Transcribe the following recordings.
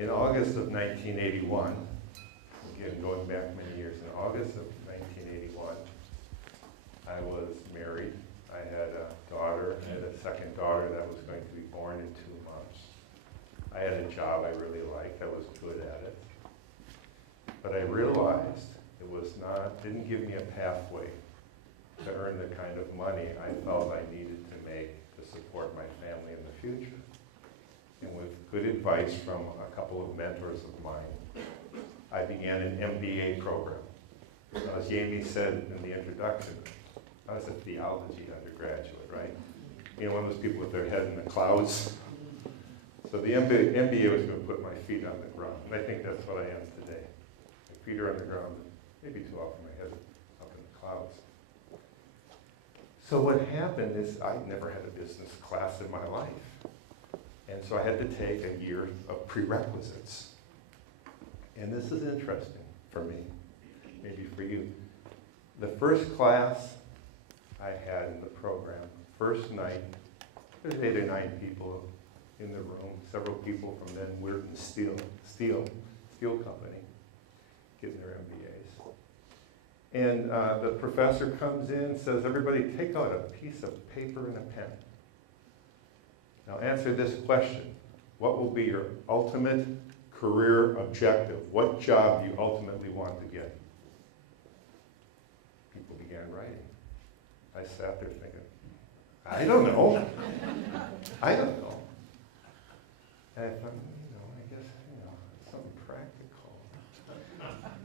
In August of 1981, again going back many years, in August of 1981, I was married. I had a daughter, I had a second daughter that was going to be born in 2 months. I had a job I really liked, I was good at it. But I realized didn't give me a pathway to earn the kind of money I felt I needed to make to support my family in the future. And with good advice from a couple of mentors of mine, I began an MBA program. As Jamie said in the introduction, I was a theology undergraduate, right? You know, one of those people with their head in the clouds. So the MBA was going to put my feet on the ground, and I think that's what I am today. My feet are on the ground, maybe too often my head up in the clouds. So what happened is I never had a business class in my life. And so I had to take a year of prerequisites. And this is interesting for me, maybe for you. The first class I had in the program, first night, there's 8 or 9 people in the room, several people from then Weird and Steel Company, getting their MBAs. And the professor comes in and says, everybody take out a piece of paper and a pen. Now answer this question. What will be your ultimate career objective? What job do you ultimately want to get? People began writing. I sat there thinking, I don't know. I don't know. And I thought, I guess, something practical.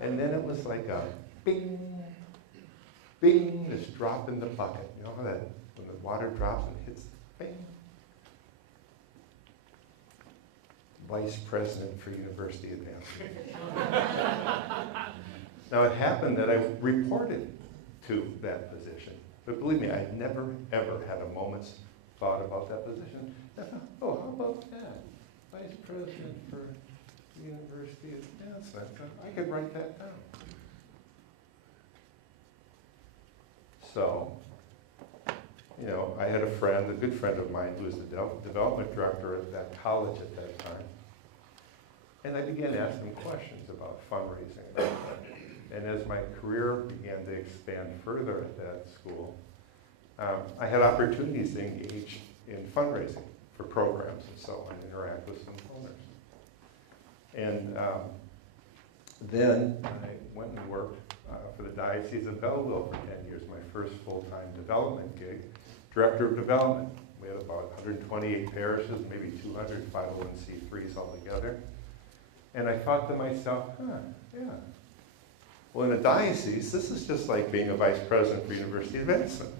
And then it was like a bing, bing, this drop in the bucket. You know how that, when the water drops and hits, bing. Vice President for University Advancement. Now it happened that I reported to that position. But believe me, I never, ever had a moment's thought about that position. I thought, oh, how about that? Vice President for University Advancement. I could write that down. So, I had a friend, a good friend of mine, who was the development director at that college at that time. And I began to ask him questions about fundraising. And as my career began to expand further at that school, I had opportunities to engage in fundraising for programs and so on, interact with some donors. And then I went and worked for the Diocese of Belleville for 10 years, my first full-time development gig, Director of Development. We had about 128 parishes, maybe 200 501c3s altogether. And I thought to myself, yeah. Well, in a diocese, this is just like being a vice president for University Advancement.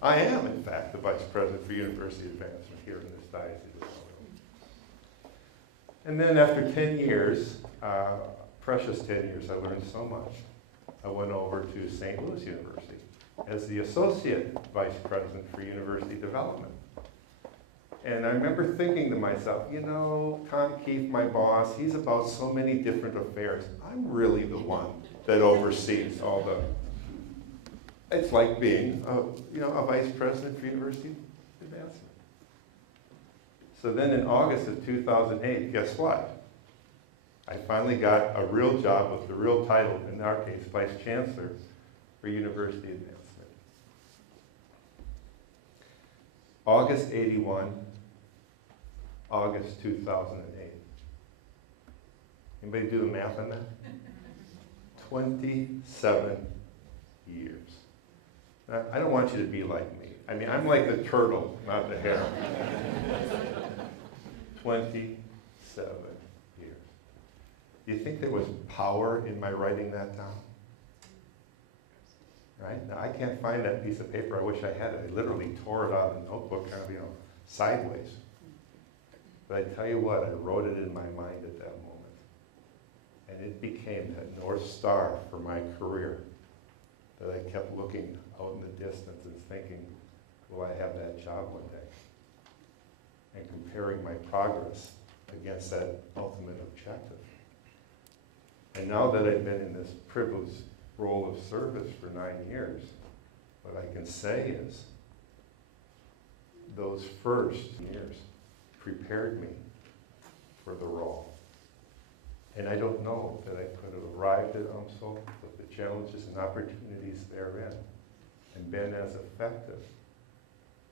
I am, in fact, the vice president for University Advancement here in this diocese of Belleville. And then after 10 years, precious 10 years, I learned so much. I went over to St. Louis University as the associate vice president for University Development. And I remember thinking to myself, Tom Keefe, my boss, he's about so many different affairs. I'm really the one that oversees all the... It's like being, a vice president for University Advancement. So then in August of 2008, guess what? I finally got a real job with the real title, in our case, Vice Chancellor for University Advancement. August 81, August 2008. Anybody do the math on that? 27 years. Now, I don't want you to be like me. I mean, I'm like the turtle, not the hare. 27 years. Do you think there was power in my writing that down? Right? Now, I can't find that piece of paper. I wish I had it. I literally tore it out of the notebook, kind of, sideways. But I tell you what, I wrote it in my mind at that moment. And it became that North Star for my career that I kept looking out in the distance and thinking, will I have that job one day? And comparing my progress against that ultimate objective. And now that I've been in this privileged role of service for 9 years, what I can say is those first years prepared me for the role. And I don't know that I could have arrived at UMSL with the challenges and opportunities therein and been as effective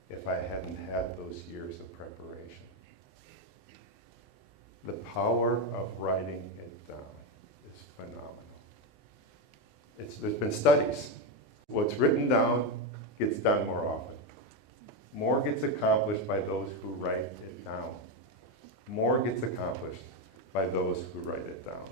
if I hadn't had those years of preparation. The power of writing it down is phenomenal. There's been studies. What's written down gets done more often. More gets accomplished by those who write it down. More gets accomplished by those who write it down.